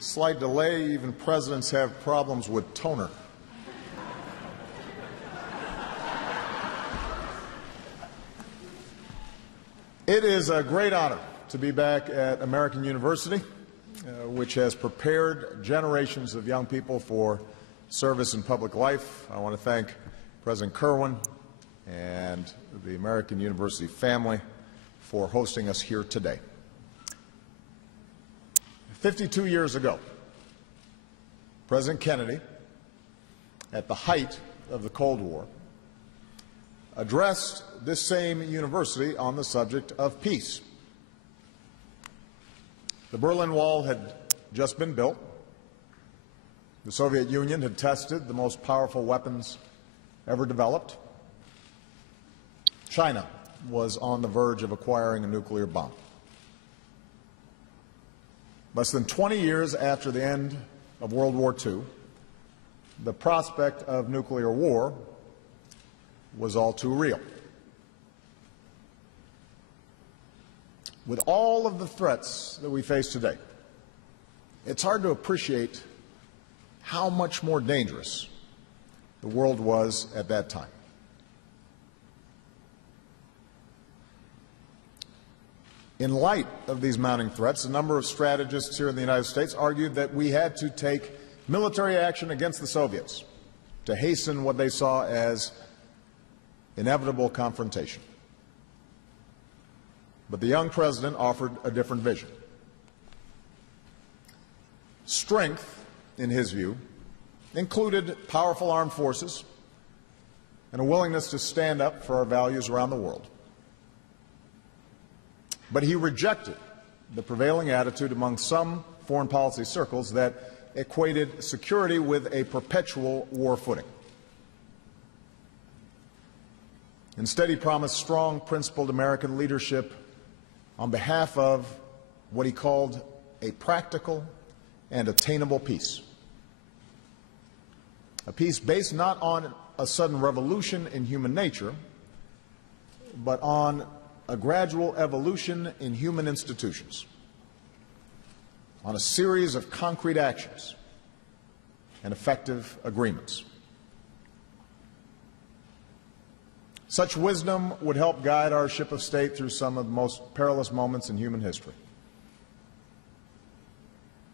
Slight delay, even presidents have problems with toner. It is a great honor to be back at American University, which has prepared generations of young people for service in public life. I want to thank President Kirwan and the American University family for hosting us here today. 52 years ago, President Kennedy, at the height of the Cold War, addressed this same university on the subject of peace. The Berlin Wall had just been built. The Soviet Union had tested the most powerful weapons ever developed. China was on the verge of acquiring a nuclear bomb. Less than 20 years after the end of World War II, the prospect of nuclear war was all too real. With all of the threats that we face today, it's hard to appreciate how much more dangerous the world was at that time. In light of these mounting threats, a number of strategists here in the United States argued that we had to take military action against the Soviets to hasten what they saw as inevitable confrontation. But the young president offered a different vision. Strength, in his view, included powerful armed forces and a willingness to stand up for our values around the world. But he rejected the prevailing attitude among some foreign policy circles that equated security with a perpetual war footing. Instead, he promised strong, principled American leadership on behalf of what he called a practical and attainable peace. A peace based not on a sudden revolution in human nature, but on a gradual evolution in human institutions, on a series of concrete actions and effective agreements. Such wisdom would help guide our ship of state through some of the most perilous moments in human history.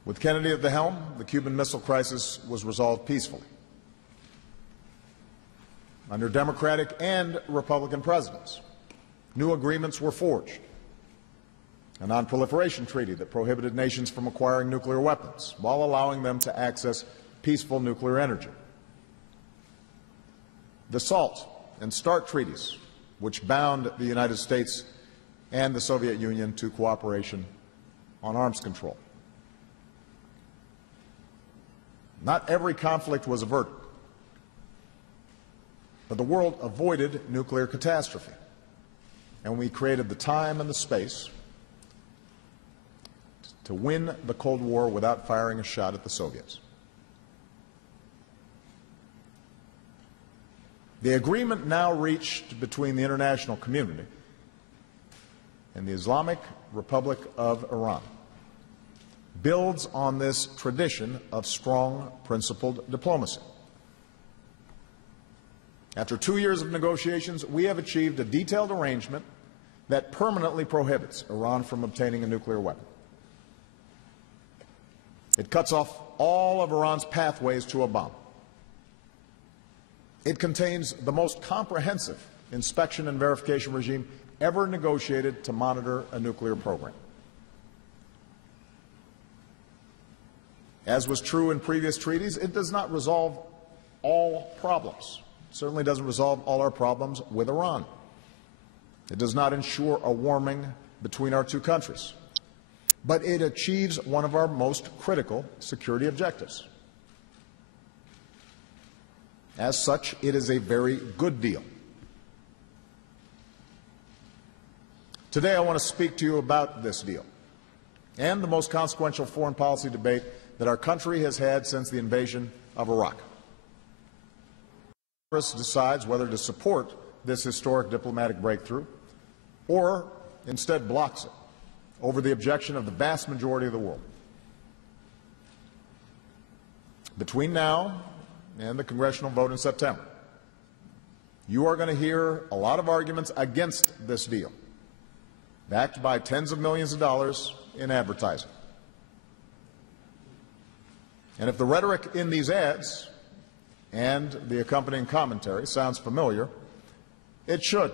With Kennedy at the helm, the Cuban Missile Crisis was resolved peacefully. Under Democratic and Republican presidents, new agreements were forged. A non-proliferation treaty that prohibited nations from acquiring nuclear weapons while allowing them to access peaceful nuclear energy. The SALT and START treaties, which bound the United States and the Soviet Union to cooperation on arms control. Not every conflict was averted, but the world avoided nuclear catastrophe, and we created the time and the space to win the Cold War without firing a shot at the Soviets. The agreement now reached between the international community and the Islamic Republic of Iran builds on this tradition of strong, principled diplomacy. After 2 years of negotiations, we have achieved a detailed arrangement that permanently prohibits Iran from obtaining a nuclear weapon. It cuts off all of Iran's pathways to a bomb. It contains the most comprehensive inspection and verification regime ever negotiated to monitor a nuclear program. As was true in previous treaties, it does not resolve all problems. It certainly doesn't resolve all our problems with Iran. It does not ensure a warming between our two countries. But it achieves one of our most critical security objectives. As such, it is a very good deal. Today, I want to speak to you about this deal and the most consequential foreign policy debate that our country has had since the invasion of Iraq. Congress decides whether to support this historic diplomatic breakthrough or instead blocks it over the objection of the vast majority of the world. between now and the congressional vote in September, you are going to hear a lot of arguments against this deal, backed by tens of millions of dollars in advertising. And if the rhetoric in these ads and the accompanying commentary sounds familiar, it should.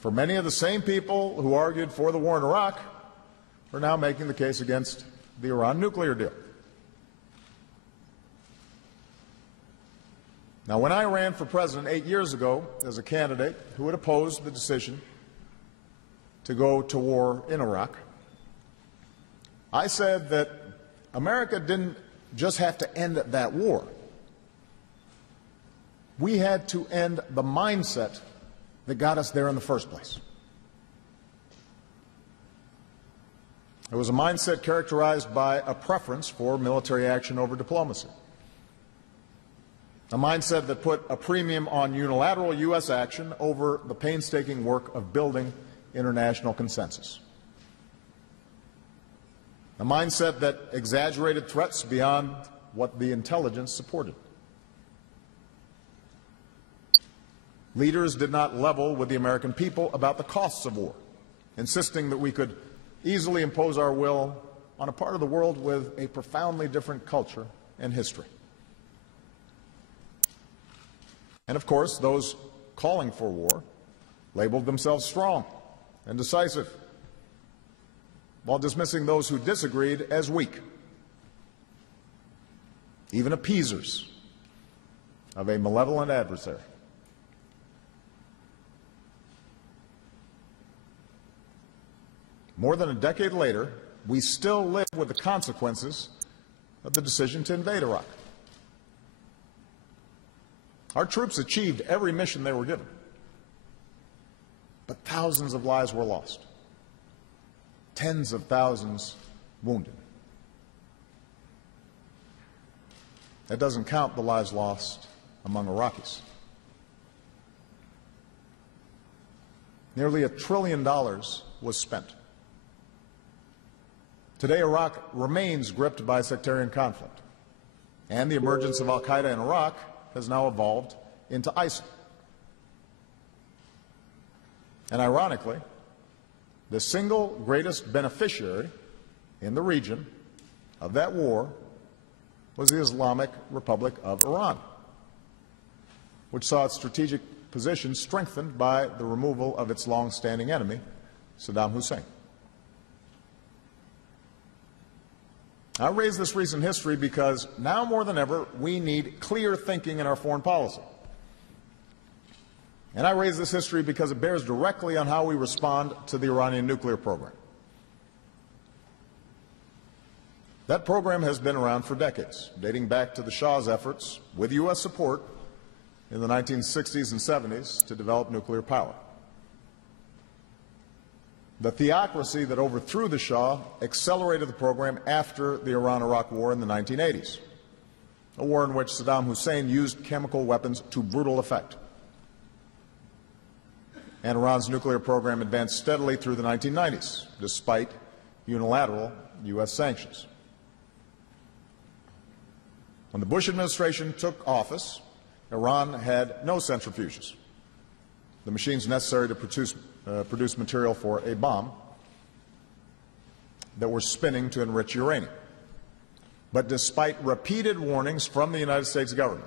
For many of the same people who argued for the war in Iraq are now making the case against the Iran nuclear deal. Now, when I ran for president 8 years ago as a candidate who had opposed the decision to go to war in Iraq, I said that America didn't just have to end that war. We had to end the mindset that got us there in the first place. It was a mindset characterized by a preference for military action over diplomacy. A mindset that put a premium on unilateral U.S. action over the painstaking work of building international consensus. A mindset that exaggerated threats beyond what the intelligence supported. Leaders did not level with the American people about the costs of war, insisting that we could easily impose our will on a part of the world with a profoundly different culture and history. And of course, those calling for war labeled themselves strong and decisive, while dismissing those who disagreed as weak, even appeasers of a malevolent adversary. More than a decade later, we still live with the consequences of the decision to invade Iraq. Our troops achieved every mission they were given, but thousands of lives were lost, tens of thousands wounded. That doesn't count the lives lost among Iraqis. Nearly $1 trillion was spent. Today, Iraq remains gripped by sectarian conflict, and the emergence of al-Qaeda in Iraq has now evolved into ISIL. And ironically, the single greatest beneficiary in the region of that war was the Islamic Republic of Iran, which saw its strategic position strengthened by the removal of its long-standing enemy, Saddam Hussein. I raise this recent history because now more than ever, we need clear thinking in our foreign policy. And I raise this history because it bears directly on how we respond to the Iranian nuclear program. That program has been around for decades, dating back to the Shah's efforts, with U.S. support, in the 1960s and 70s to develop nuclear power. The theocracy that overthrew the Shah accelerated the program after the Iran-Iraq War in the 1980s, a war in which Saddam Hussein used chemical weapons to brutal effect. And Iran's nuclear program advanced steadily through the 1990s, despite unilateral U.S. sanctions. When the Bush administration took office, Iran had no centrifuges, the machines necessary to produce material for a bomb, that were spinning to enrich uranium. But despite repeated warnings from the United States government,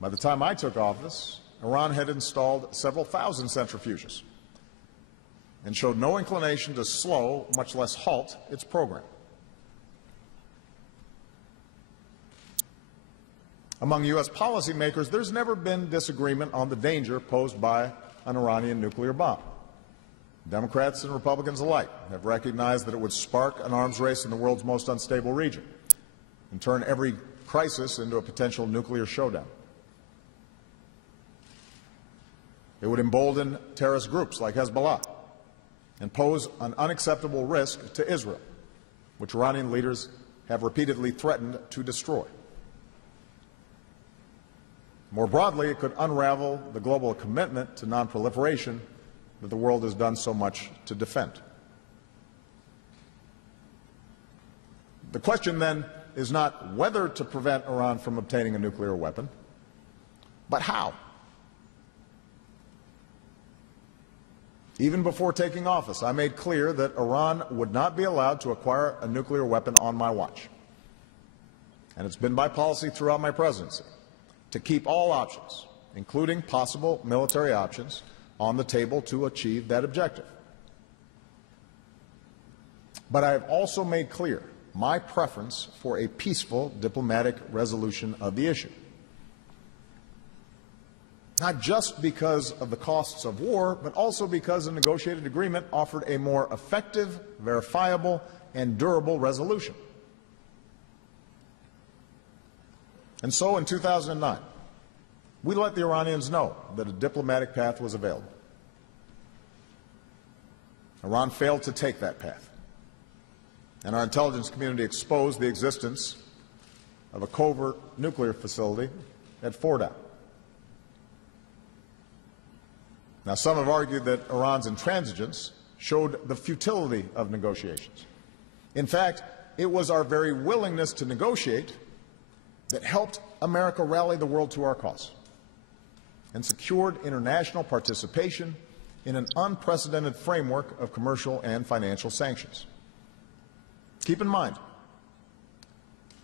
by the time I took office, Iran had installed several thousand centrifuges and showed no inclination to slow, much less halt, its program. Among U.S. policymakers, there's never been disagreement on the danger posed by an Iranian nuclear bomb. Democrats and Republicans alike have recognized that it would spark an arms race in the world's most unstable region and turn every crisis into a potential nuclear showdown. It would embolden terrorist groups like Hezbollah and pose an unacceptable risk to Israel, which Iranian leaders have repeatedly threatened to destroy. More broadly, it could unravel the global commitment to nonproliferation that the world has done so much to defend. The question then is not whether to prevent Iran from obtaining a nuclear weapon, but how. Even before taking office, I made clear that Iran would not be allowed to acquire a nuclear weapon on my watch. And it's been my policy throughout my presidency to keep all options, including possible military options, on the table to achieve that objective. But I have also made clear my preference for a peaceful diplomatic resolution of the issue. Not just because of the costs of war, but also because a negotiated agreement offered a more effective, verifiable, and durable resolution. And so in 2009, we let the Iranians know that a diplomatic path was available. Iran failed to take that path, and our intelligence community exposed the existence of a covert nuclear facility at Fordow. Now, some have argued that Iran's intransigence showed the futility of negotiations. In fact, it was our very willingness to negotiate that helped America rally the world to our cause and secured international participation in an unprecedented framework of commercial and financial sanctions. Keep in mind,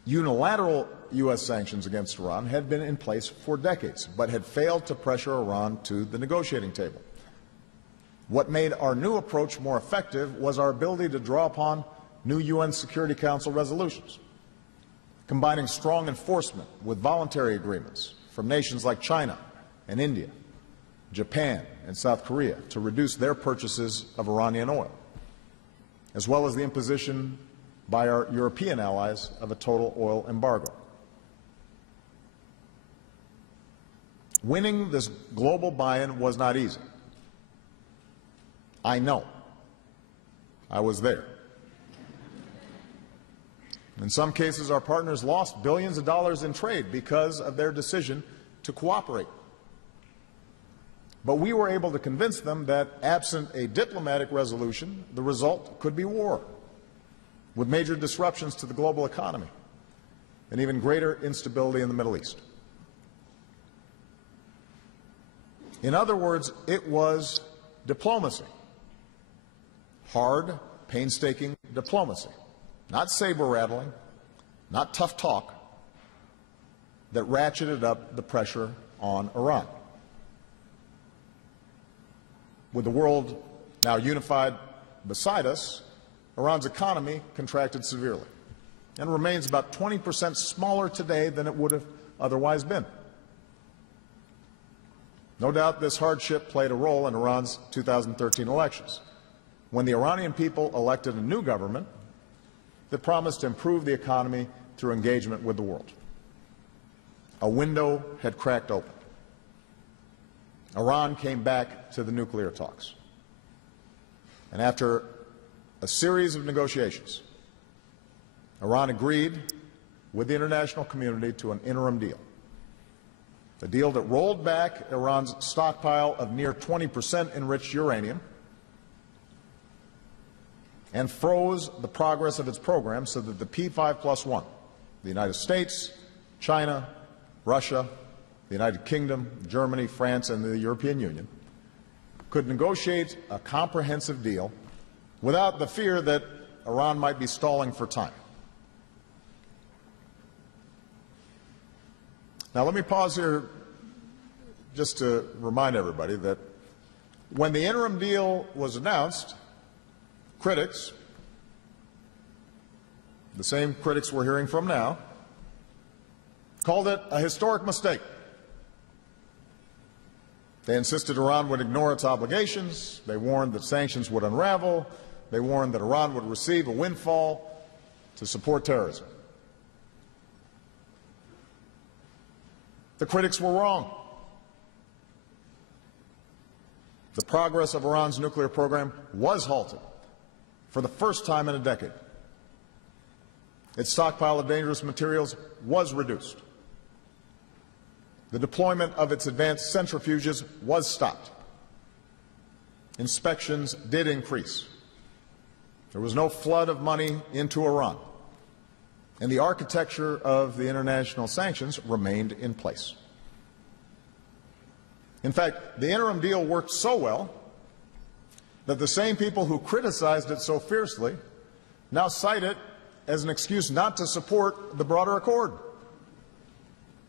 unilateral U.S. sanctions against Iran had been in place for decades, but had failed to pressure Iran to the negotiating table. What made our new approach more effective was our ability to draw upon new UN Security Council resolutions, combining strong enforcement with voluntary agreements from nations like China and India, Japan and South Korea to reduce their purchases of Iranian oil, as well as the imposition by our European allies of a total oil embargo. Winning this global buy-in was not easy. I know. I was there. In some cases, our partners lost billions of dollars in trade because of their decision to cooperate. But we were able to convince them that, absent a diplomatic resolution, the result could be war, with major disruptions to the global economy and even greater instability in the Middle East. In other words, it was diplomacy. Hard, painstaking diplomacy. Not saber-rattling, not tough talk, that ratcheted up the pressure on Iran. With the world now unified beside us, Iran's economy contracted severely and remains about 20% smaller today than it would have otherwise been. No doubt this hardship played a role in Iran's 2013 elections, when the Iranian people elected a new government that promised to improve the economy through engagement with the world. A window had cracked open. Iran came back to the nuclear talks. And after a series of negotiations, Iran agreed with the international community to an interim deal. A deal that rolled back Iran's stockpile of near 20% enriched uranium and froze the progress of its program so that the P5+1, the United States, China, Russia, the United Kingdom, Germany, France, and the European Union, could negotiate a comprehensive deal without the fear that Iran might be stalling for time. Now, let me pause here just to remind everybody that when the interim deal was announced, critics, the same critics we're hearing from now, called it a historic mistake. They insisted Iran would ignore its obligations. They warned that sanctions would unravel. They warned that Iran would receive a windfall to support terrorism. The critics were wrong. The progress of Iran's nuclear program was halted for the first time in a decade. Its stockpile of dangerous materials was reduced. The deployment of its advanced centrifuges was stopped. Inspections did increase. There was no flood of money into Iran. and the architecture of the international sanctions remained in place. In fact, the interim deal worked so well that the same people who criticized it so fiercely now cite it as an excuse not to support the broader accord.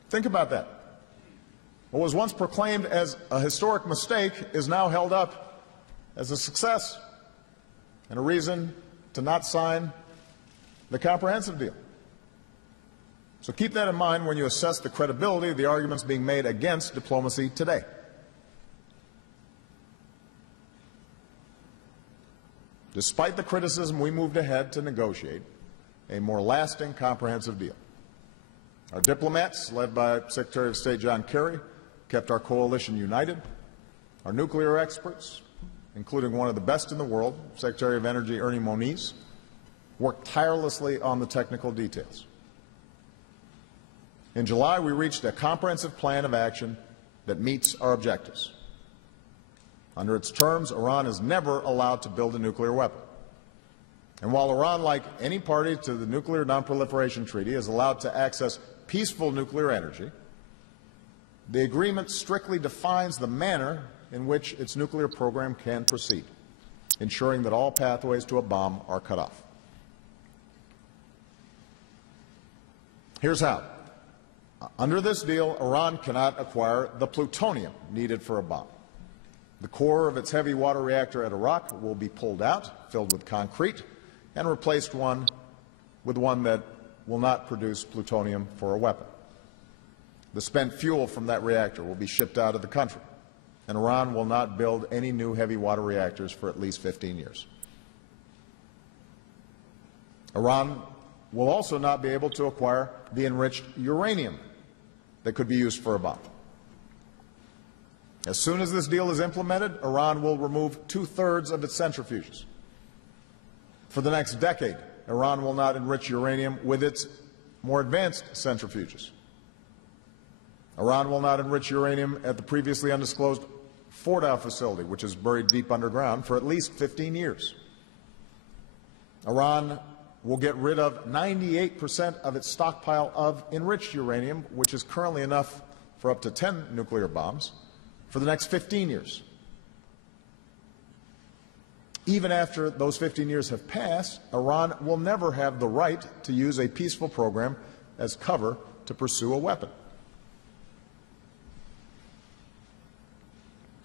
Think about that. What was once proclaimed as a historic mistake is now held up as a success and a reason to not sign the comprehensive deal. So keep that in mind when you assess the credibility of the arguments being made against diplomacy today. Despite the criticism, we moved ahead to negotiate a more lasting comprehensive deal. Our diplomats, led by Secretary of State John Kerry, kept our coalition united. Our nuclear experts, including one of the best in the world, Secretary of Energy Ernie Moniz, worked tirelessly on the technical details. In July, we reached a comprehensive plan of action that meets our objectives. Under its terms, Iran is never allowed to build a nuclear weapon. And while Iran, like any party to the Nuclear Non-Proliferation Treaty, is allowed to access peaceful nuclear energy, the agreement strictly defines the manner in which its nuclear program can proceed, ensuring that all pathways to a bomb are cut off. Here's how. Under this deal, Iran cannot acquire the plutonium needed for a bomb. The core of its heavy water reactor at Arak will be pulled out, filled with concrete, and replaced with one that will not produce plutonium for a weapon. The spent fuel from that reactor will be shipped out of the country, and Iran will not build any new heavy water reactors for at least 15 years. Iran will also not be able to acquire the enriched uranium that could be used for a bomb. As soon as this deal is implemented, Iran will remove 2/3 of its centrifuges. For the next decade, Iran will not enrich uranium with its more advanced centrifuges. Iran will not enrich uranium at the previously undisclosed Fordow facility, which is buried deep underground, for at least 15 years. Iran will get rid of 98% of its stockpile of enriched uranium, which is currently enough for up to 10 nuclear bombs, for the next 15 years. Even after those 15 years have passed, Iran will never have the right to use a peaceful program as cover to pursue a weapon.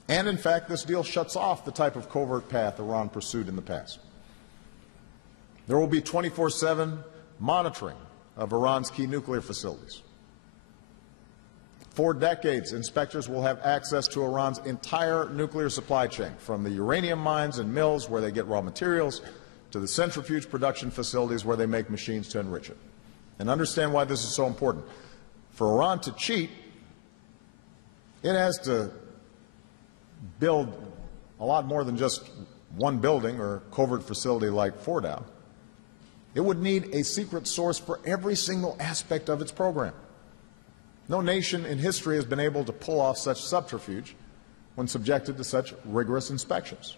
And in fact, this deal shuts off the type of covert path Iran pursued in the past. There will be 24/7 monitoring of Iran's key nuclear facilities. For decades, inspectors will have access to Iran's entire nuclear supply chain, from the uranium mines and mills where they get raw materials to the centrifuge production facilities where they make machines to enrich it. And understand why this is so important. For Iran to cheat, it has to build a lot more than just one building or covert facility like Fordow. It would need a secret source for every single aspect of its program. No nation in history has been able to pull off such subterfuge when subjected to such rigorous inspections.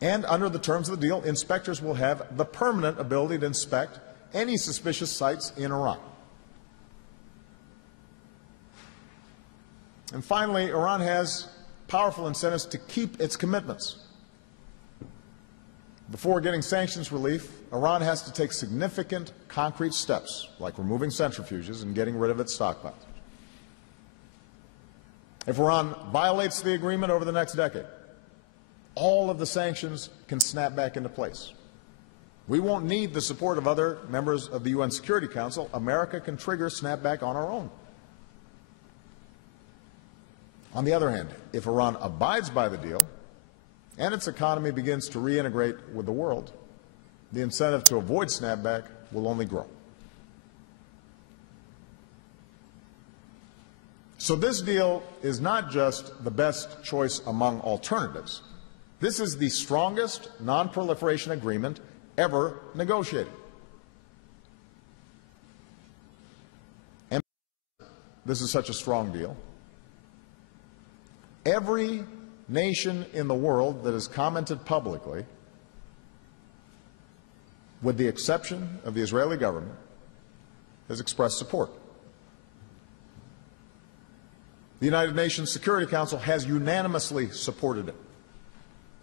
And under the terms of the deal, inspectors will have the permanent ability to inspect any suspicious sites in Iran. And finally, Iran has powerful incentives to keep its commitments. Before getting sanctions relief, Iran has to take significant concrete steps, like removing centrifuges and getting rid of its stockpiles. If Iran violates the agreement over the next decade, all of the sanctions can snap back into place. We won't need the support of other members of the UN Security Council. America can trigger snapback on our own. On the other hand, if Iran abides by the deal and its economy begins to reintegrate with the world, the incentive to avoid snapback will only grow. So this deal is not just the best choice among alternatives. This is the strongest non-proliferation agreement ever negotiated. And this is such a strong deal. Every nation in the world that has commented publicly with the exception of the Israeli government, has expressed support. The United Nations Security Council has unanimously supported it.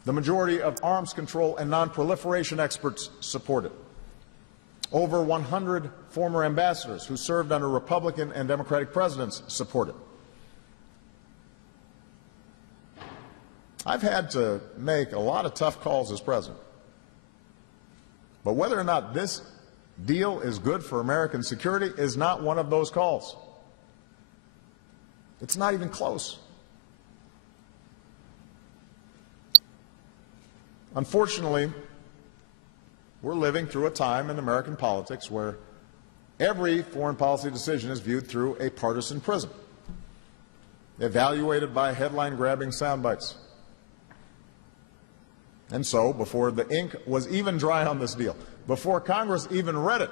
The majority of arms control and non-proliferation experts support it. Over 100 former ambassadors who served under Republican and Democratic presidents support it. I've had to make a lot of tough calls as president. But whether or not this deal is good for American security is not one of those calls. It's not even close. Unfortunately, we're living through a time in American politics where every foreign policy decision is viewed through a partisan prism, evaluated by headline-grabbing sound bites. And so, before the ink was even dry on this deal, before Congress even read it,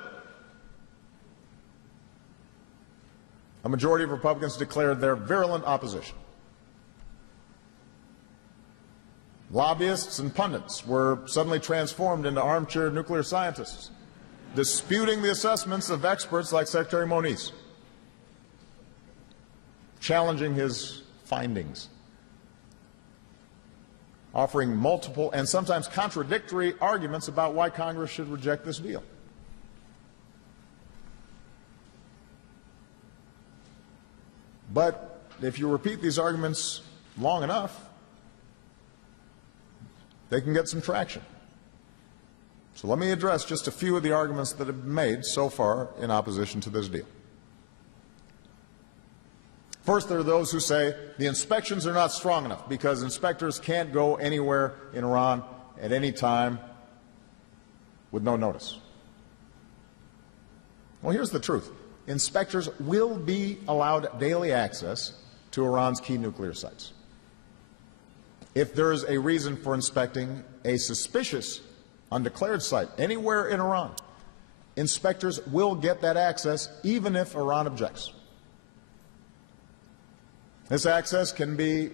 a majority of Republicans declared their virulent opposition. Lobbyists and pundits were suddenly transformed into armchair nuclear scientists, disputing the assessments of experts like Secretary Moniz, challenging his findings, offering multiple and sometimes contradictory arguments about why Congress should reject this deal. But if you repeat these arguments long enough, they can get some traction. So let me address just a few of the arguments that have been made so far in opposition to this deal. First, there are those who say the inspections are not strong enough because inspectors can't go anywhere in Iran at any time with no notice. Well, here's the truth. Inspectors will be allowed daily access to Iran's key nuclear sites. If there is a reason for inspecting a suspicious, undeclared site anywhere in Iran, inspectors will get that access even if Iran objects. This access can be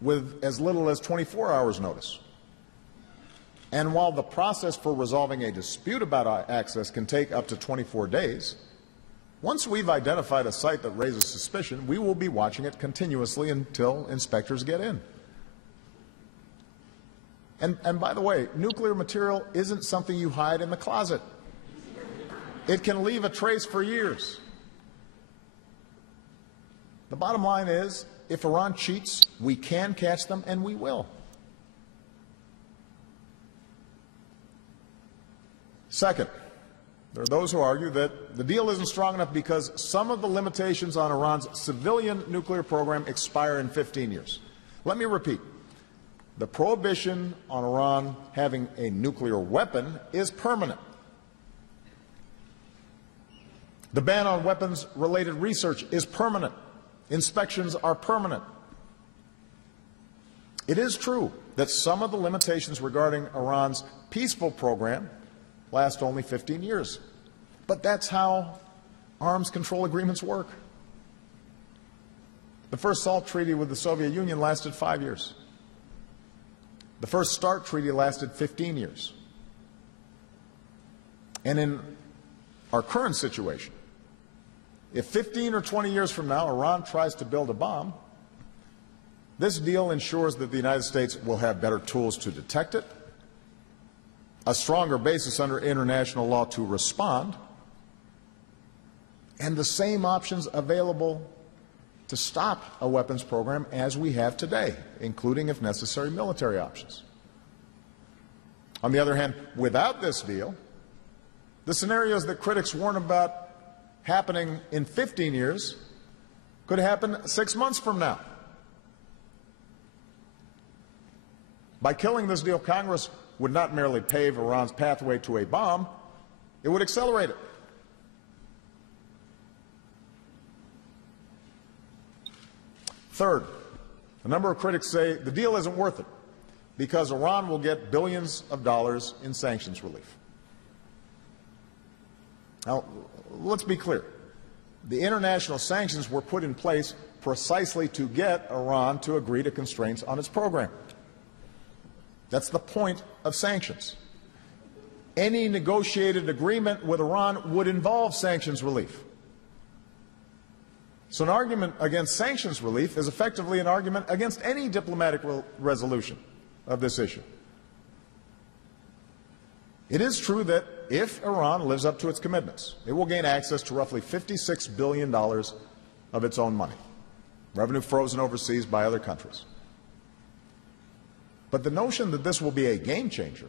with as little as 24 hours' notice. And while the process for resolving a dispute about access can take up to 24 days, once we've identified a site that raises suspicion, we will be watching it continuously until inspectors get in. And by the way, nuclear material isn't something you hide in the closet. It can leave a trace for years. The bottom line is, if Iran cheats, we can catch them, and we will. Second, there are those who argue that the deal isn't strong enough because some of the limitations on Iran's civilian nuclear program expire in 15 years. Let me repeat. The prohibition on Iran having a nuclear weapon is permanent. The ban on weapons-related research is permanent. Inspections are permanent. It is true that some of the limitations regarding Iran's peaceful program last only 15 years. But that's how arms control agreements work. The first SALT treaty with the Soviet Union lasted 5 years. The first START treaty lasted 15 years. And in our current situation, if 15 or 20 years from now Iran tries to build a bomb, this deal ensures that the United States will have better tools to detect it, a stronger basis under international law to respond, and the same options available to stop a weapons program as we have today, including, if necessary, military options. On the other hand, without this deal, the scenarios that critics warn about happening in 15 years could happen 6 months from now. By killing this deal, Congress would not merely pave Iran's pathway to a bomb, it would accelerate it. Third, a number of critics say the deal isn't worth it because Iran will get billions of dollars in sanctions relief. Now, let's be clear. The international sanctions were put in place precisely to get Iran to agree to constraints on its program. That's the point of sanctions. any negotiated agreement with Iran would involve sanctions relief. So an argument against sanctions relief is effectively an argument against any diplomatic resolution of this issue. It is true that if Iran lives up to its commitments, it will gain access to roughly $56 billion of its own money, revenue frozen overseas by other countries. But the notion that this will be a game changer,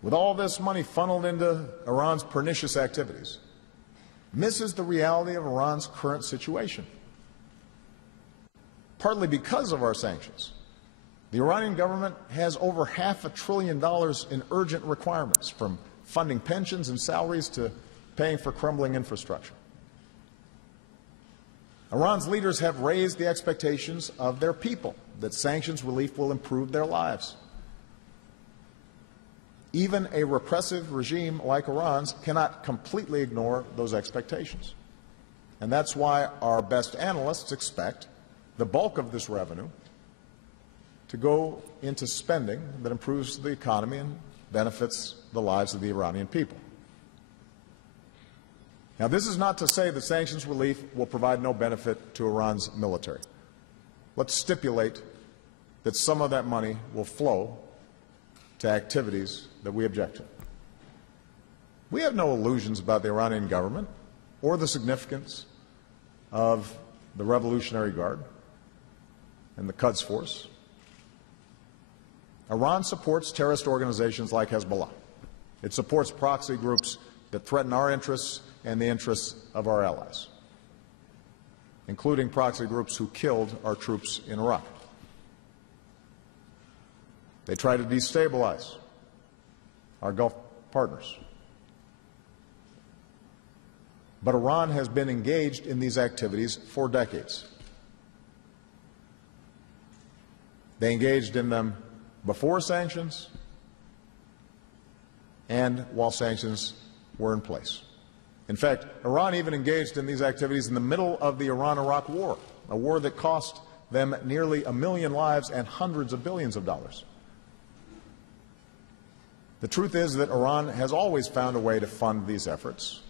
with all this money funneled into Iran's pernicious activities, misses the reality of Iran's current situation. Partly because of our sanctions, the Iranian government has over $500 billion in urgent requirements, from funding pensions and salaries to paying for crumbling infrastructure. Iran's leaders have raised the expectations of their people that sanctions relief will improve their lives. Even a repressive regime like Iran's cannot completely ignore those expectations. And that's why our best analysts expect the bulk of this revenue to go into spending that improves the economy and benefits the lives of the Iranian people. Now, this is not to say that sanctions relief will provide no benefit to Iran's military. Let's stipulate that some of that money will flow to activities that we object to. We have no illusions about the Iranian government or the significance of the Revolutionary Guard and the Quds Force. Iran supports terrorist organizations like Hezbollah. It supports proxy groups that threaten our interests and the interests of our allies, including proxy groups who killed our troops in Iraq. They try to destabilize our Gulf partners. But Iran has been engaged in these activities for decades. They engaged in them before sanctions and while sanctions were in place. In fact, Iran even engaged in these activities in the middle of the Iran-Iraq war, a war that cost them nearly 1 million lives and hundreds of billions of dollars. The truth is that Iran has always found a way to fund these efforts.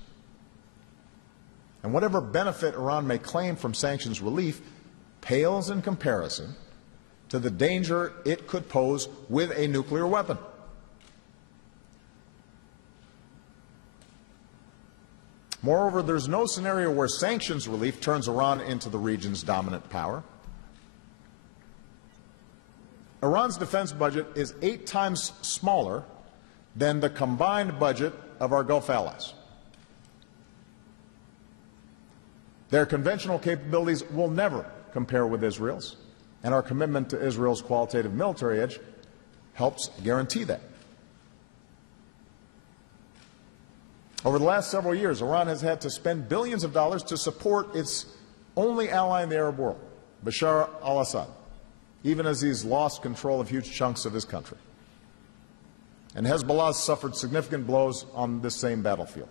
And whatever benefit Iran may claim from sanctions relief pales in comparison to the danger it could pose with a nuclear weapon. Moreover, there's no scenario where sanctions relief turns Iran into the region's dominant power. Iran's defense budget is 8 times smaller than the combined budget of our Gulf allies. Their conventional capabilities will never compare with Israel's, and our commitment to Israel's qualitative military edge helps guarantee that. Over the last several years, Iran has had to spend billions of dollars to support its only ally in the Arab world, Bashar al-Assad, even as he's lost control of huge chunks of his country. And Hezbollah has suffered significant blows on this same battlefield.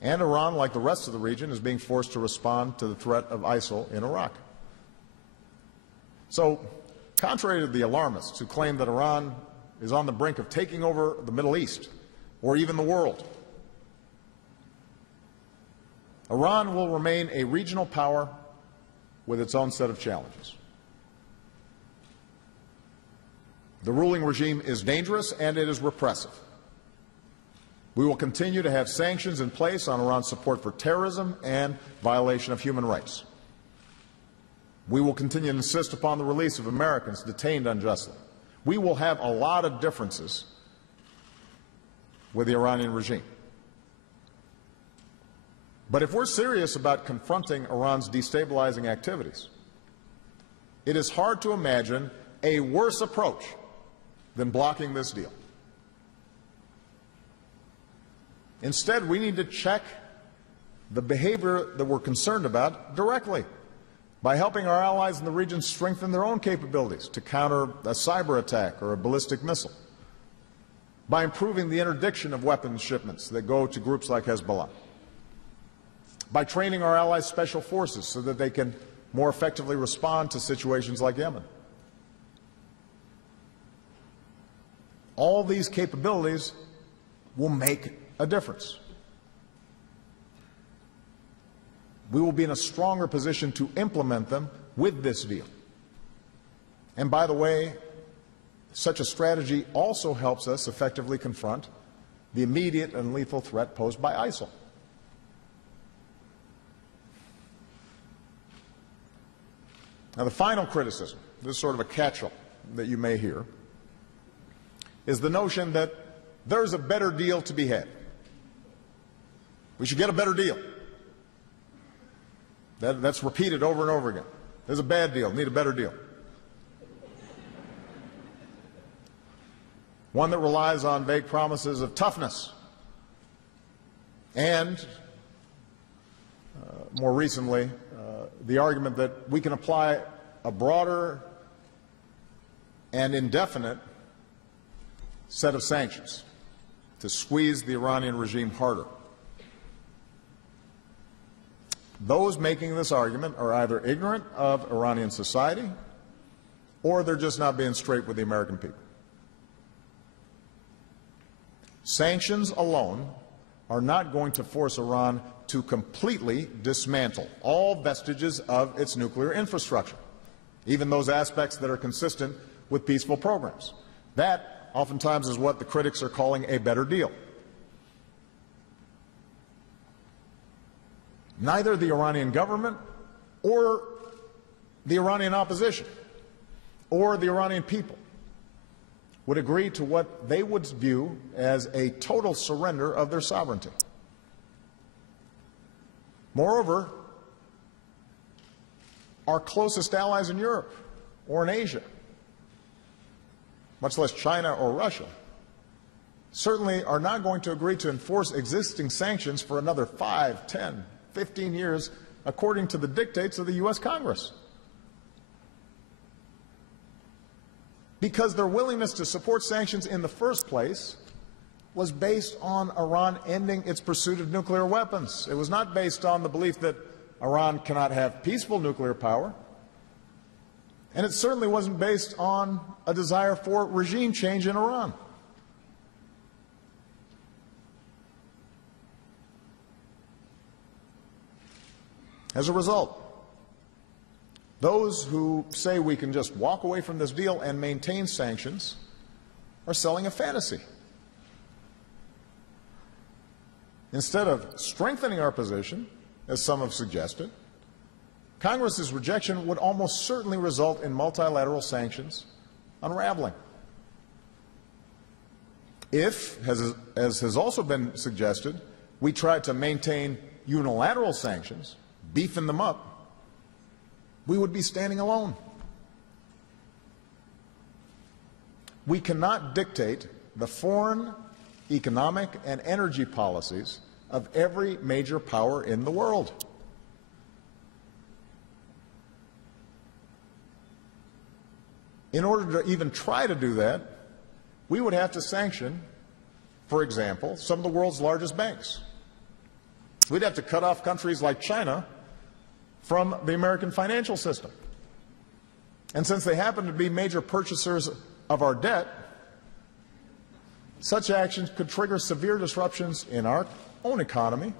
And Iran, like the rest of the region, is being forced to respond to the threat of ISIL in Iraq. So, contrary to the alarmists who claim that Iran is on the brink of taking over the Middle East or even the world, Iran will remain a regional power with its own set of challenges. The ruling regime is dangerous and it is repressive. We will continue to have sanctions in place on Iran's support for terrorism and violation of human rights. We will continue to insist upon the release of Americans detained unjustly. We will have a lot of differences with the Iranian regime. But if we're serious about confronting Iran's destabilizing activities, it is hard to imagine a worse approach than blocking this deal. Instead, we need to check the behavior that we're concerned about directly by helping our allies in the region strengthen their own capabilities to counter a cyber attack or a ballistic missile, by improving the interdiction of weapons shipments that go to groups like Hezbollah, by training our allies' special forces so that they can more effectively respond to situations like Yemen. all these capabilities will make a difference. We will be in a stronger position to implement them with this deal. And by the way, such a strategy also helps us effectively confront the immediate and lethal threat posed by ISIL. Now, the final criticism, this is sort of a catch-all that you may hear, is the notion that there's a better deal to be had. We should get a better deal. That's repeated over and over again. There's a bad deal, need a better deal. One that relies on vague promises of toughness and, more recently, the argument that we can apply a broader and indefinite set of sanctions to squeeze the Iranian regime harder. Those making this argument are either ignorant of Iranian society or they're just not being straight with the American people. Sanctions alone are not going to force Iran to completely dismantle all vestiges of its nuclear infrastructure, even those aspects that are consistent with peaceful programs. That oftentimes is what the critics are calling a better deal. Neither the Iranian government or the Iranian opposition or the Iranian people would agree to what they would view as a total surrender of their sovereignty. Moreover, our closest allies in Europe or in Asia, much less China or Russia, certainly are not going to agree to enforce existing sanctions for another 5, 10, 15 years according to the dictates of the U.S. Congress. Because their willingness to support sanctions in the first place was based on Iran ending its pursuit of nuclear weapons. It was not based on the belief that Iran cannot have peaceful nuclear power. And it certainly wasn't based on a desire for regime change in Iran. As a result, those who say we can just walk away from this deal and maintain sanctions are selling a fantasy. Instead of strengthening our position, as some have suggested, Congress's rejection would almost certainly result in multilateral sanctions unraveling. If, as has also been suggested, we try to maintain unilateral sanctions, beefing them up, we would be standing alone. We cannot dictate the foreign, economic, and energy policies of every major power in the world. In order to even try to do that, we would have to sanction, for example, some of the world's largest banks. We'd have to cut off countries like China from the American financial system. And since they happen to be major purchasers of our debt, such actions could trigger severe disruptions in our own economy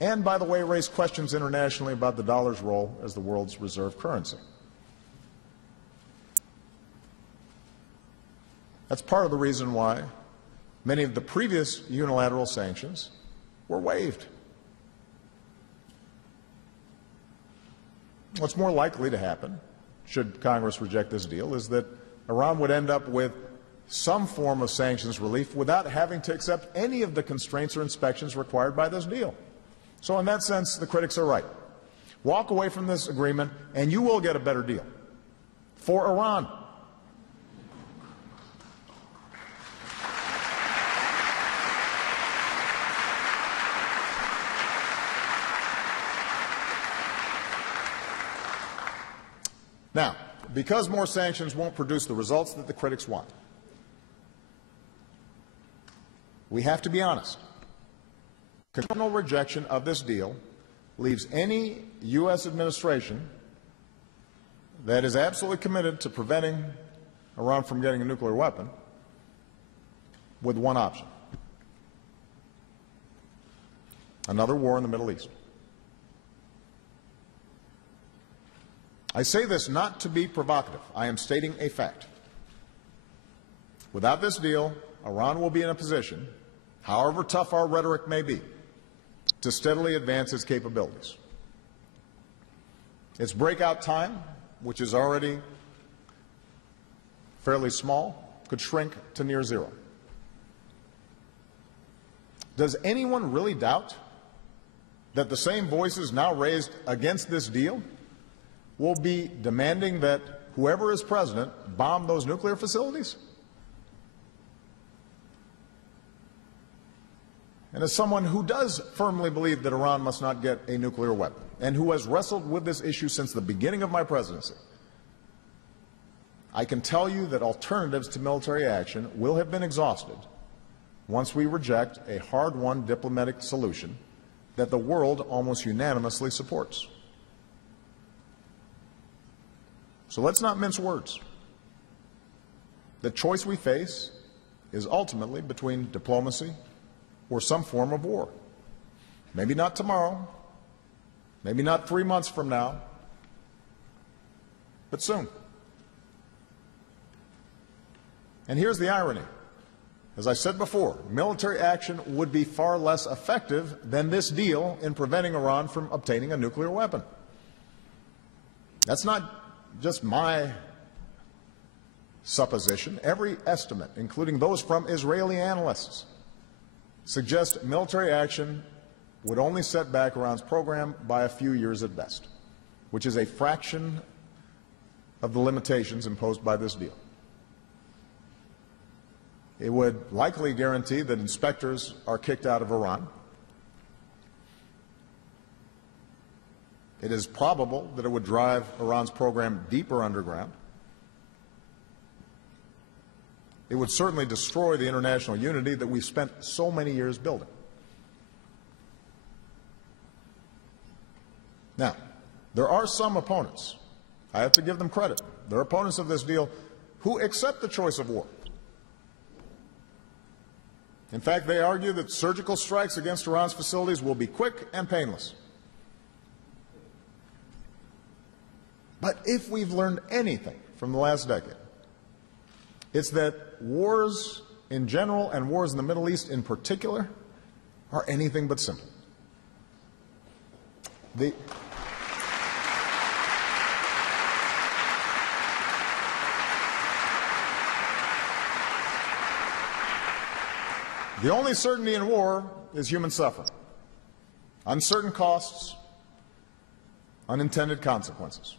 and, by the way, raise questions internationally about the dollar's role as the world's reserve currency. That's part of the reason why many of the previous unilateral sanctions were waived. What's more likely to happen, should Congress reject this deal, is that Iran would end up with some form of sanctions relief without having to accept any of the constraints or inspections required by this deal. So in that sense, the critics are right. Walk away from this agreement and you will get a better deal for Iran. Now, because more sanctions won't produce the results that the critics want, we have to be honest. Congressional rejection of this deal leaves any U.S. administration that is absolutely committed to preventing Iran from getting a nuclear weapon with one option: another war in the Middle East. I say this not to be provocative. I am stating a fact. Without this deal, Iran will be in a position, however tough our rhetoric may be, to steadily advance its capabilities. Its breakout time, which is already fairly small, could shrink to near zero. Does anyone really doubt that the same voices now raised against this deal will be demanding that whoever is president bomb those nuclear facilities? And as someone who does firmly believe that Iran must not get a nuclear weapon, and who has wrestled with this issue since the beginning of my presidency, I can tell you that alternatives to military action will have been exhausted once we reject a hard-won diplomatic solution that the world almost unanimously supports. So let's not mince words. The choice we face is ultimately between diplomacy or some form of war. Maybe not tomorrow, maybe not 3 months from now, but soon. And here's the irony. As I said before, military action would be far less effective than this deal in preventing Iran from obtaining a nuclear weapon. That's not just my supposition. Every estimate, including those from Israeli analysts, suggest military action would only set back Iran's program by a few years at best, which is a fraction of the limitations imposed by this deal. It would likely guarantee that inspectors are kicked out of Iran. It is probable that it would drive Iran's program deeper underground. It would certainly destroy the international unity that we've spent so many years building. Now, there are some opponents, I have to give them credit, there are opponents of this deal who accept the choice of war. In fact, they argue that surgical strikes against Iran's facilities will be quick and painless. But if we've learned anything from the last decade, it's that wars in general and wars in the Middle East in particular are anything but simple. The only certainty in war is human suffering, uncertain costs, unintended consequences.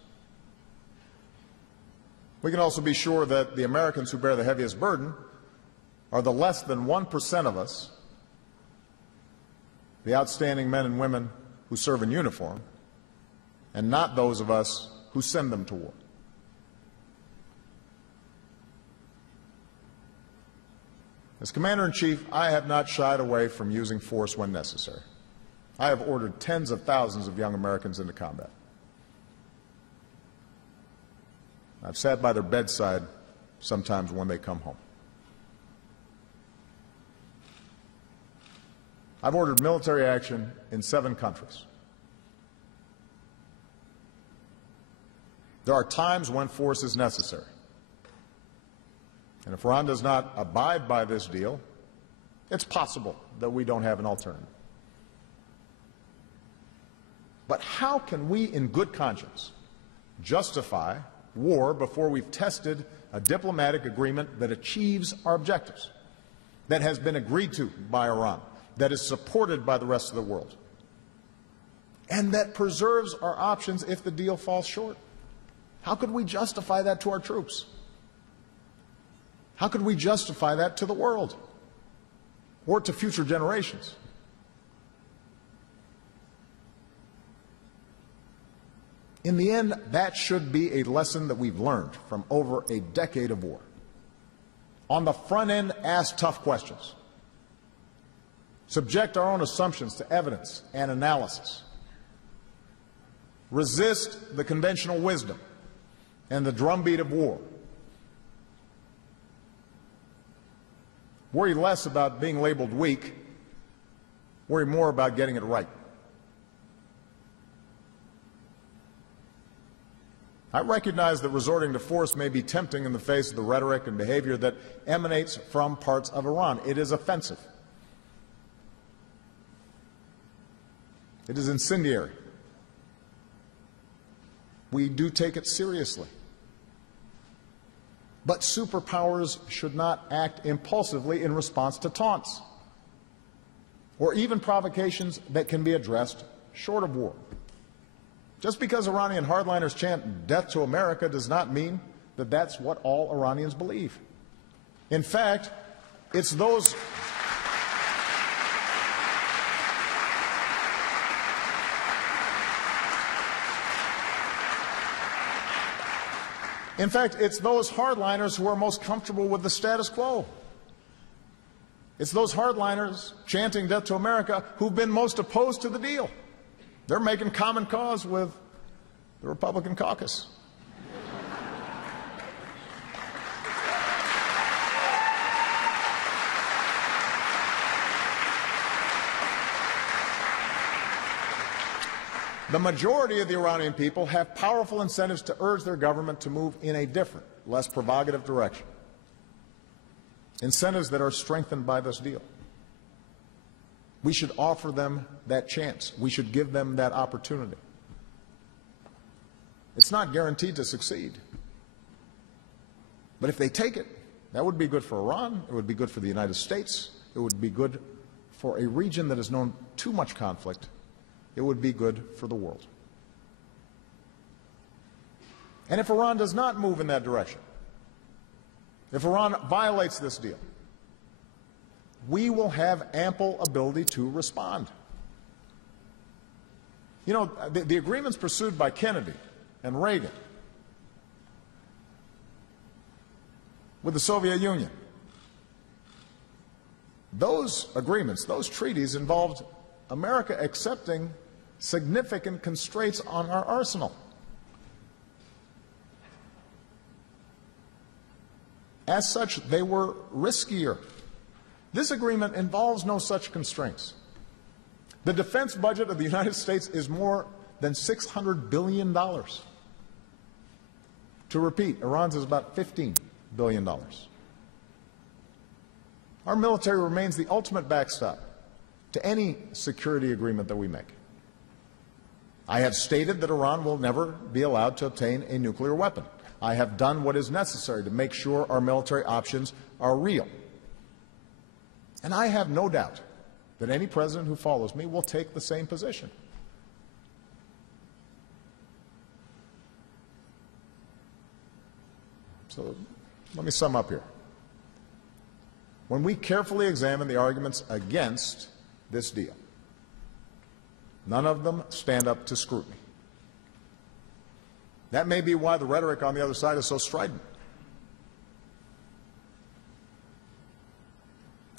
We can also be sure that the Americans who bear the heaviest burden are the less than 1% of us, the outstanding men and women who serve in uniform, and not those of us who send them to war. As Commander-in-Chief, I have not shied away from using force when necessary. I have ordered tens of thousands of young Americans into combat. I've sat by their bedside sometimes when they come home. I've ordered military action in 7 countries. There are times when force is necessary. And if Iran does not abide by this deal, it's possible that we don't have an alternative. But how can we, in good conscience, justify war before we've tested a diplomatic agreement that achieves our objectives, that has been agreed to by Iran, that is supported by the rest of the world, and that preserves our options if the deal falls short? How could we justify that to our troops? How could we justify that to the world or to future generations? In the end, that should be a lesson that we've learned from over a decade of war. On the front end, ask tough questions. Subject our own assumptions to evidence and analysis. Resist the conventional wisdom and the drumbeat of war. Worry less about being labeled weak. Worry more about getting it right. I recognize that resorting to force may be tempting in the face of the rhetoric and behavior that emanates from parts of Iran. It is offensive. It is incendiary. We do take it seriously. But superpowers should not act impulsively in response to taunts or even provocations that can be addressed short of war. Just because Iranian hardliners chant death to America does not mean that that's what all Iranians believe. In fact, it's those hardliners who are most comfortable with the status quo. It's those hardliners chanting death to America who've been most opposed to the deal. They're making common cause with the Republican caucus. The majority of the Iranian people have powerful incentives to urge their government to move in a different, less provocative direction. Incentives that are strengthened by this deal. We should offer them that chance. We should give them that opportunity. It's not guaranteed to succeed. But if they take it, that would be good for Iran. It would be good for the United States. It would be good for a region that has known too much conflict. It would be good for the world. And if Iran does not move in that direction, if Iran violates this deal, we will have ample ability to respond. You know, the agreements pursued by Kennedy and Reagan with the Soviet Union, those agreements, those treaties involved America accepting significant constraints on our arsenal. As such, they were riskier. This agreement involves no such constraints. The defense budget of the United States is more than $600 billion. To repeat, Iran's is about $15 billion. Our military remains the ultimate backstop to any security agreement that we make. I have stated that Iran will never be allowed to obtain a nuclear weapon. I have done what is necessary to make sure our military options are real. And I have no doubt that any president who follows me will take the same position. So let me sum up here. When we carefully examine the arguments against this deal, none of them stand up to scrutiny. That may be why the rhetoric on the other side is so strident.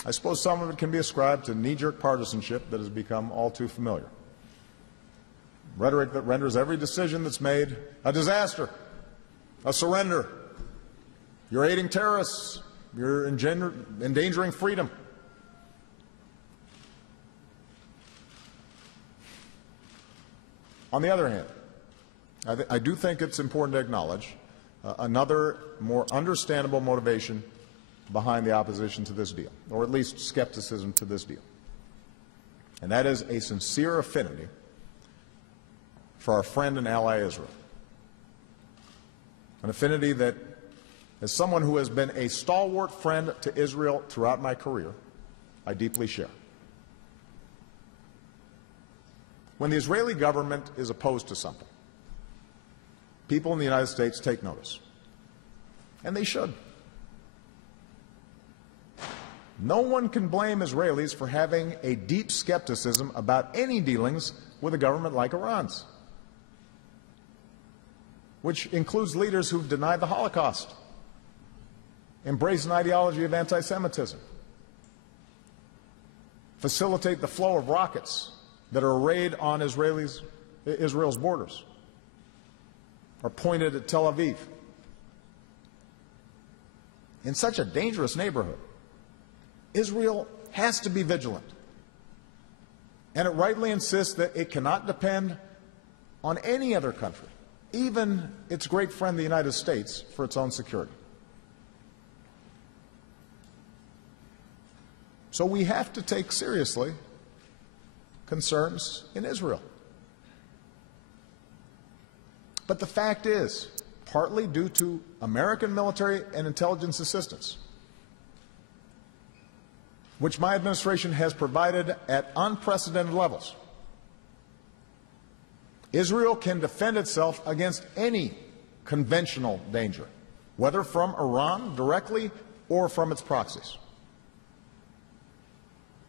I suppose some of it can be ascribed to knee-jerk partisanship that has become all too familiar. Rhetoric that renders every decision that's made a disaster, a surrender. You're aiding terrorists. You're endangering freedom. On the other hand, I do think it's important to acknowledge another more understandable motivation behind the opposition to this deal, or at least skepticism to this deal. And that is a sincere affinity for our friend and ally Israel. An affinity that, as someone who has been a stalwart friend to Israel throughout my career, I deeply share. When the Israeli government is opposed to something, people in the United States take notice. And they should. No one can blame Israelis for having a deep skepticism about any dealings with a government like Iran's, which includes leaders who've denied the Holocaust, embrace an ideology of anti-Semitism, facilitate the flow of rockets that are arrayed on Israel's borders, are pointed at Tel Aviv. In such a dangerous neighborhood, Israel has to be vigilant, and it rightly insists that it cannot depend on any other country, even its great friend, the United States, for its own security. So we have to take seriously concerns in Israel. But the fact is, partly due to American military and intelligence assistance, which my administration has provided at unprecedented levels, Israel can defend itself against any conventional danger, whether from Iran directly or from its proxies.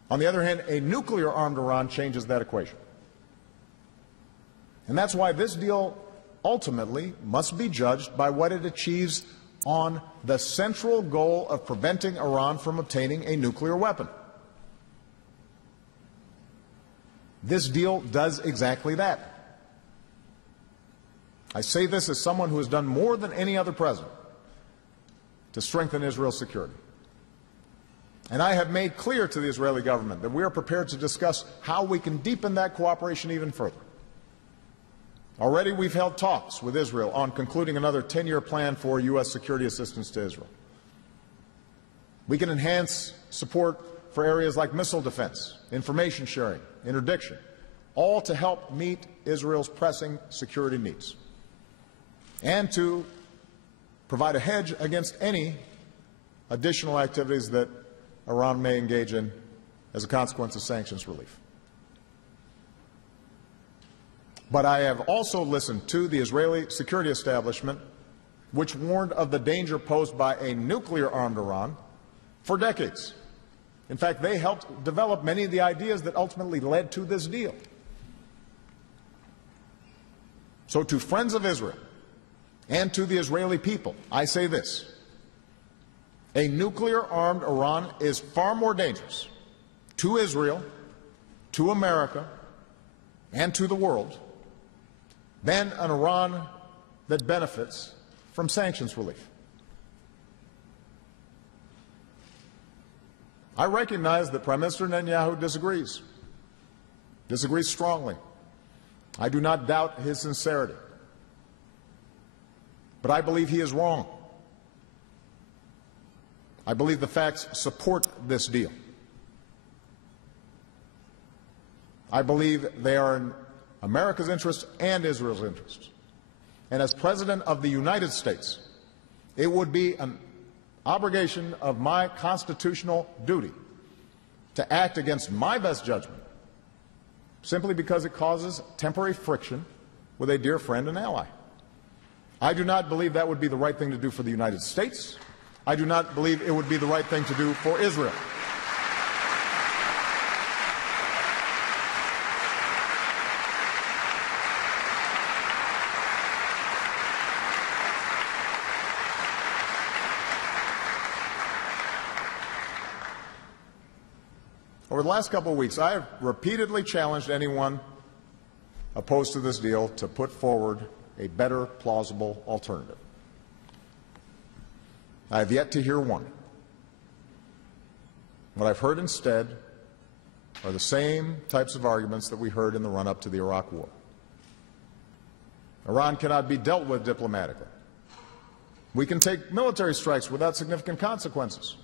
On the other hand, a nuclear-armed Iran changes that equation. And that's why this deal ultimately must be judged by what it achieves on the central goal of preventing Iran from obtaining a nuclear weapon. This deal does exactly that. I say this as someone who has done more than any other president to strengthen Israel's security. And I have made clear to the Israeli government that we are prepared to discuss how we can deepen that cooperation even further. Already we've held talks with Israel on concluding another 10-year plan for U.S. security assistance to Israel. We can enhance support for areas like missile defense, information sharing, interdiction, all to help meet Israel's pressing security needs, and to provide a hedge against any additional activities that Iran may engage in as a consequence of sanctions relief. But I have also listened to the Israeli security establishment, which warned of the danger posed by a nuclear-armed Iran for decades. In fact, they helped develop many of the ideas that ultimately led to this deal. So to friends of Israel and to the Israeli people, I say this: a nuclear-armed Iran is far more dangerous to Israel, to America, and to the world than an Iran that benefits from sanctions relief. I recognize that Prime Minister Netanyahu disagrees strongly. I do not doubt his sincerity. But I believe he is wrong. I believe the facts support this deal. I believe they are in America's interest and Israel's interest. And as President of the United States, it would be an obligation of my constitutional duty to act against my best judgment, simply because it causes temporary friction with a dear friend and ally. I do not believe that would be the right thing to do for the United States. I do not believe it would be the right thing to do for Israel. Over the last couple of weeks, I have repeatedly challenged anyone opposed to this deal to put forward a better, plausible alternative. I have yet to hear one. What I've heard instead are the same types of arguments that we heard in the run-up to the Iraq War. Iran cannot be dealt with diplomatically. We can take military strikes without significant consequences.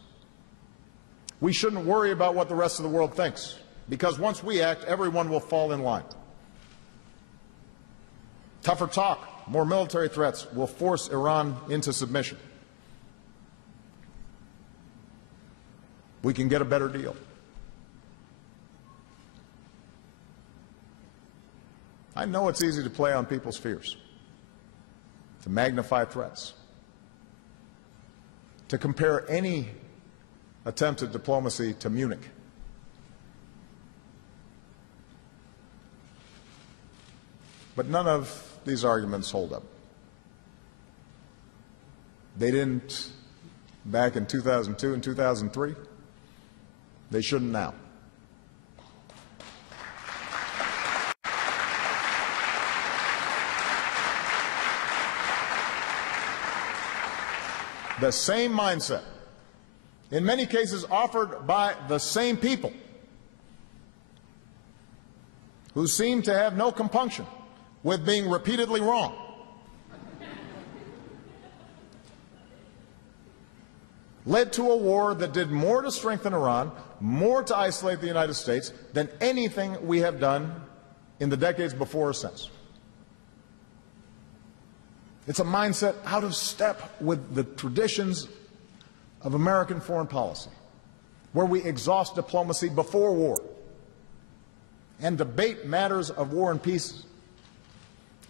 We shouldn't worry about what the rest of the world thinks, because once we act, everyone will fall in line. Tougher talk, more military threats will force Iran into submission. We can get a better deal. I know it's easy to play on people's fears, to magnify threats, to compare any attempt at diplomacy to Munich. But none of these arguments hold up. They didn't back in 2002 and 2003. They shouldn't now. The same mindset in many cases offered by the same people who seem to have no compunction with being repeatedly wrong, led to a war that did more to strengthen Iran, more to isolate the United States than anything we have done in the decades before or since. It's a mindset out of step with the traditions of American foreign policy, where we exhaust diplomacy before war and debate matters of war and peace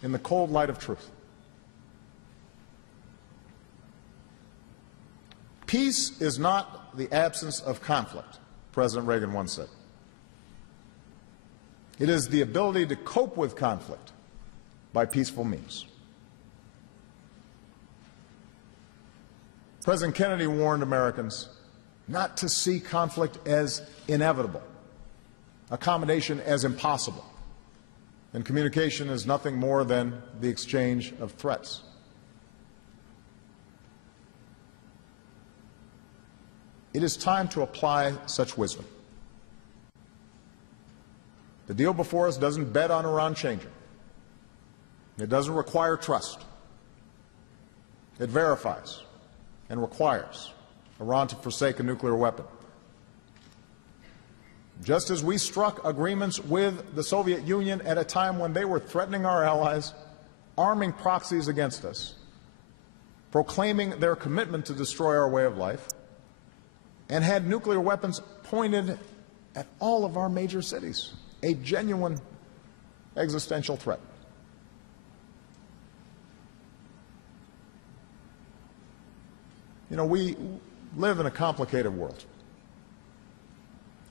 in the cold light of truth. Peace is not the absence of conflict, President Reagan once said. It is the ability to cope with conflict by peaceful means. President Kennedy warned Americans not to see conflict as inevitable, accommodation as impossible, and communication is nothing more than the exchange of threats. It is time to apply such wisdom. The deal before us doesn't bet on Iran changing. It doesn't require trust. It verifies and requires Iran to forsake a nuclear weapon. Just as we struck agreements with the Soviet Union at a time when they were threatening our allies, arming proxies against us, proclaiming their commitment to destroy our way of life, and had nuclear weapons pointed at all of our major cities, a genuine existential threat. You know, we live in a complicated world,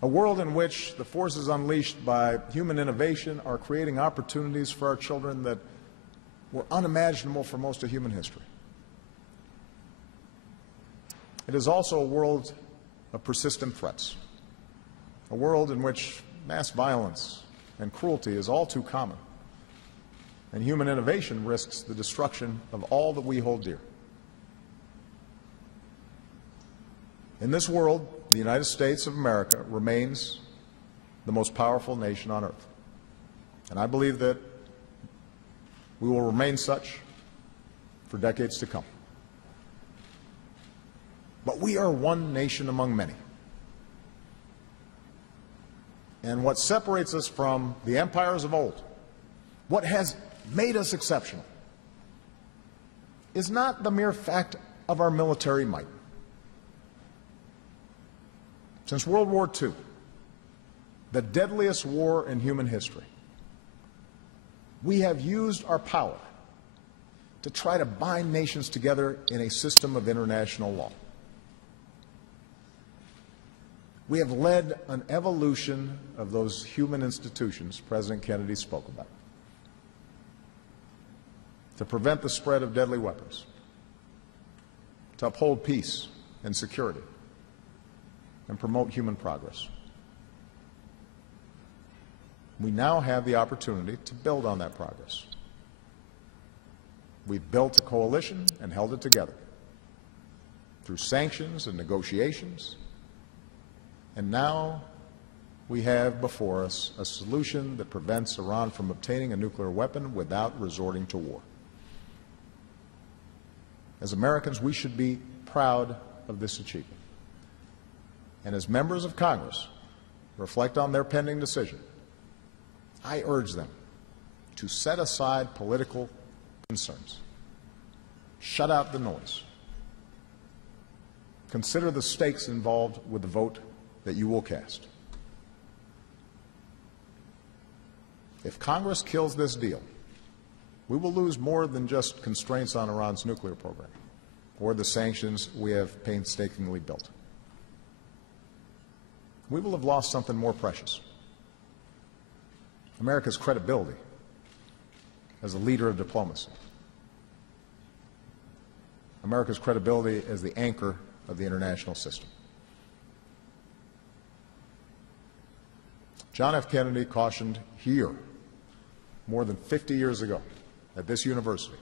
a world in which the forces unleashed by human innovation are creating opportunities for our children that were unimaginable for most of human history. It is also a world of persistent threats, a world in which mass violence and cruelty is all too common, and human innovation risks the destruction of all that we hold dear. In this world, the United States of America remains the most powerful nation on earth, and I believe that we will remain such for decades to come. But we are one nation among many. And what separates us from the empires of old, what has made us exceptional, is not the mere fact of our military might. Since World War II, the deadliest war in human history, we have used our power to try to bind nations together in a system of international law. We have led an evolution of those human institutions President Kennedy spoke about to prevent the spread of deadly weapons, to uphold peace and security, and promote human progress. We now have the opportunity to build on that progress. We've built a coalition and held it together through sanctions and negotiations. And now we have before us a solution that prevents Iran from obtaining a nuclear weapon without resorting to war. As Americans, we should be proud of this achievement. And as members of Congress reflect on their pending decision, I urge them to set aside political concerns, shut out the noise, consider the stakes involved with the vote that you will cast. If Congress kills this deal, we will lose more than just constraints on Iran's nuclear program or the sanctions we have painstakingly built. We will have lost something more precious: America's credibility as a leader of diplomacy, America's credibility as the anchor of the international system. John F. Kennedy cautioned here more than 50 years ago at this university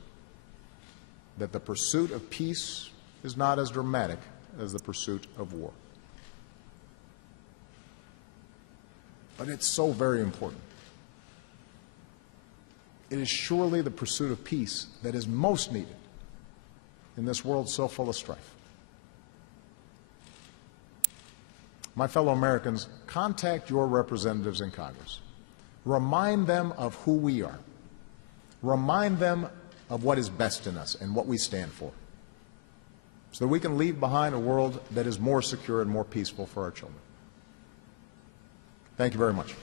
that the pursuit of peace is not as dramatic as the pursuit of war. But it's so very important. It is surely the pursuit of peace that is most needed in this world so full of strife. My fellow Americans, contact your representatives in Congress. Remind them of who we are. Remind them of what is best in us and what we stand for, so that we can leave behind a world that is more secure and more peaceful for our children. Thank you very much.